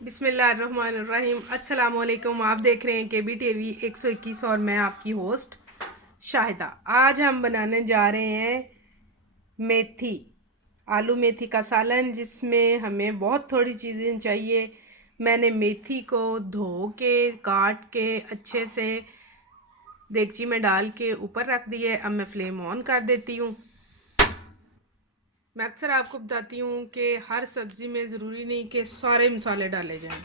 बिस्मिल्लाहिर्रहमानिर्रहीम। अस्सलाम वालेकुम। आप देख रहे हैं KBTV 121 और मैं आपकी होस्ट शाहिदा। आज हम बनाने जा रहे हैं मेथी, आलू मेथी का सालन, जिसमें हमें बहुत थोड़ी चीज़ें चाहिए। मैंने मेथी को धो के काट के अच्छे से देगची में डाल के ऊपर रख दिए। अब मैं फ्लेम ऑन कर देती हूँ। मैं अक्सर आपको बताती हूँ कि हर सब्ज़ी में ज़रूरी नहीं कि सारे मसाले डाले जाएं।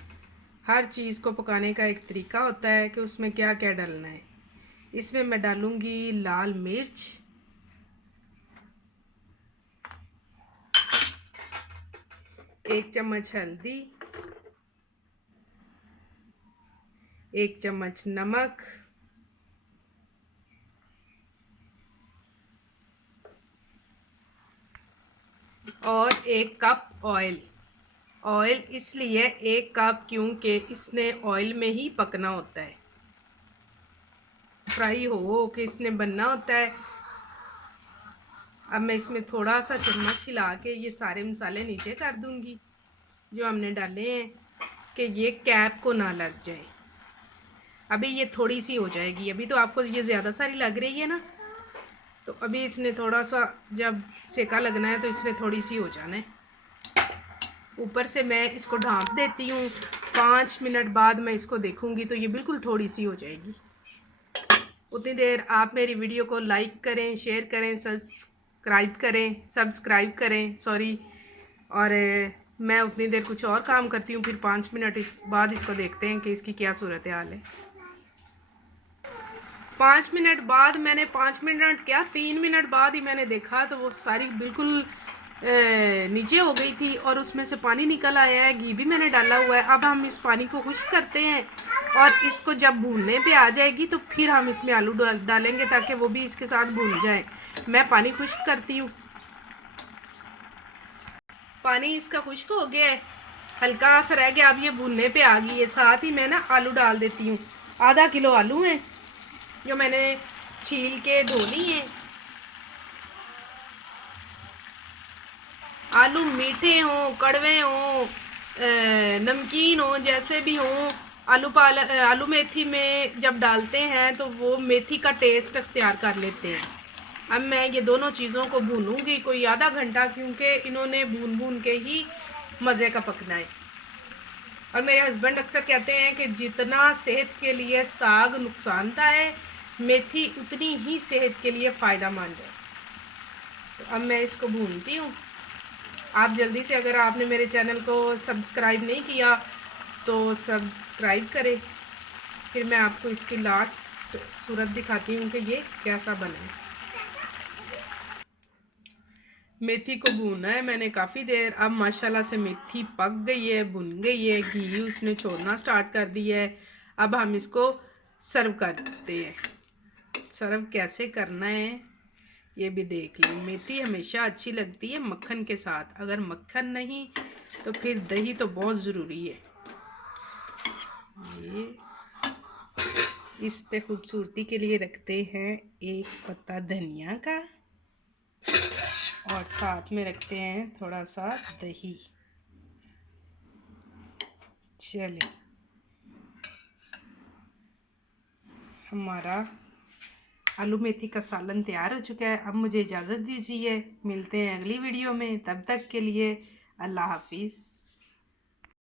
हर चीज़ को पकाने का एक तरीका होता है कि उसमें क्या क्या डालना है। इसमें मैं डालूँगी लाल मिर्च, एक चम्मच हल्दी, एक चम्मच नमक, और एक कप ऑयल। ऑयल इसलिए एक कप क्योंकि इसने ऑयल में ही पकना होता है, फ्राई हो कि इसने बनना होता है। अब मैं इसमें थोड़ा सा चम्मच हिला के ये सारे मसाले नीचे कर दूंगी जो हमने डाले हैं, कि ये कैप को ना लग जाए। अभी ये थोड़ी सी हो जाएगी। अभी तो आपको ये ज़्यादा सारी लग रही है ना, तो अभी इसने थोड़ा सा जब सेका लगना है तो इसने थोड़ी सी हो जाना है। ऊपर से मैं इसको ढाँप देती हूँ। 5 मिनट बाद मैं इसको देखूँगी तो ये बिल्कुल थोड़ी सी हो जाएगी। उतनी देर आप मेरी वीडियो को लाइक करें, शेयर करें, सब्सक्राइब करें सॉरी। और मैं उतनी देर कुछ और काम करती हूँ। फिर 5 मिनट इस बाद इसको देखते हैं कि इसकी क्या सूरत हाल है। 5 मिनट बाद मैंने 5 मिनट क्या 3 मिनट बाद ही मैंने देखा तो वो सारी बिल्कुल नीचे हो गई थी और उसमें से पानी निकल आया है। घी भी मैंने डाला हुआ है। अब हम इस पानी को खुश्क करते हैं और इसको जब भूनने पे आ जाएगी तो फिर हम इसमें आलू डालेंगे ताकि वो भी इसके साथ भून जाए। मैं पानी खुश्क करती हूँ। पानी इसका खुश्क हो गया है, हल्का सा रह गया। अब ये भूनने पे आ गई है। साथ ही मैं ना आलू डाल देती हूँ। आधा किलो आलू हैं जो मैंने छील के धो ली हैं। आलू मीठे हों, कड़वे हों, नमकीन हों, जैसे भी हों, आलू मेथी में जब डालते हैं तो वो मेथी का टेस्ट अख्तियार कर लेते हैं। अब मैं ये दोनों चीज़ों को भूनूंगी कोई आधा घंटा, क्योंकि इन्होंने भून भून के ही मज़े का पकना है। और मेरे हस्बैंड अक्सर कहते हैं कि जितना सेहत के लिए साग नुकसानदा है, मेथी उतनी ही सेहत के लिए फ़ायदेमंद है। तो अब मैं इसको भूनती हूँ। आप जल्दी से, अगर आपने मेरे चैनल को सब्सक्राइब नहीं किया तो सब्सक्राइब करें। फिर मैं आपको इसकी लास्ट सूरत दिखाती हूँ कि ये कैसा बना है। मेथी को भूना है मैंने काफ़ी देर। अब माशाल्लाह से मेथी पक गई है, भुन गई है, घी उसने छोड़ना स्टार्ट कर दिया है। अब हम इसको सर्व करते हैं। सर्व कैसे करना है ये भी देख लें। मेथी हमेशा अच्छी लगती है मक्खन के साथ। अगर मक्खन नहीं तो फिर दही तो बहुत ज़रूरी है। ये इस पे खूबसूरती के लिए रखते हैं एक पत्ता धनिया का, और साथ में रखते हैं थोड़ा सा दही। चलिए, हमारा आलू मेथी का सालन तैयार हो चुका है। अब मुझे इजाज़त दीजिए, मिलते हैं अगली वीडियो में। तब तक के लिए अल्लाह हाफिज़।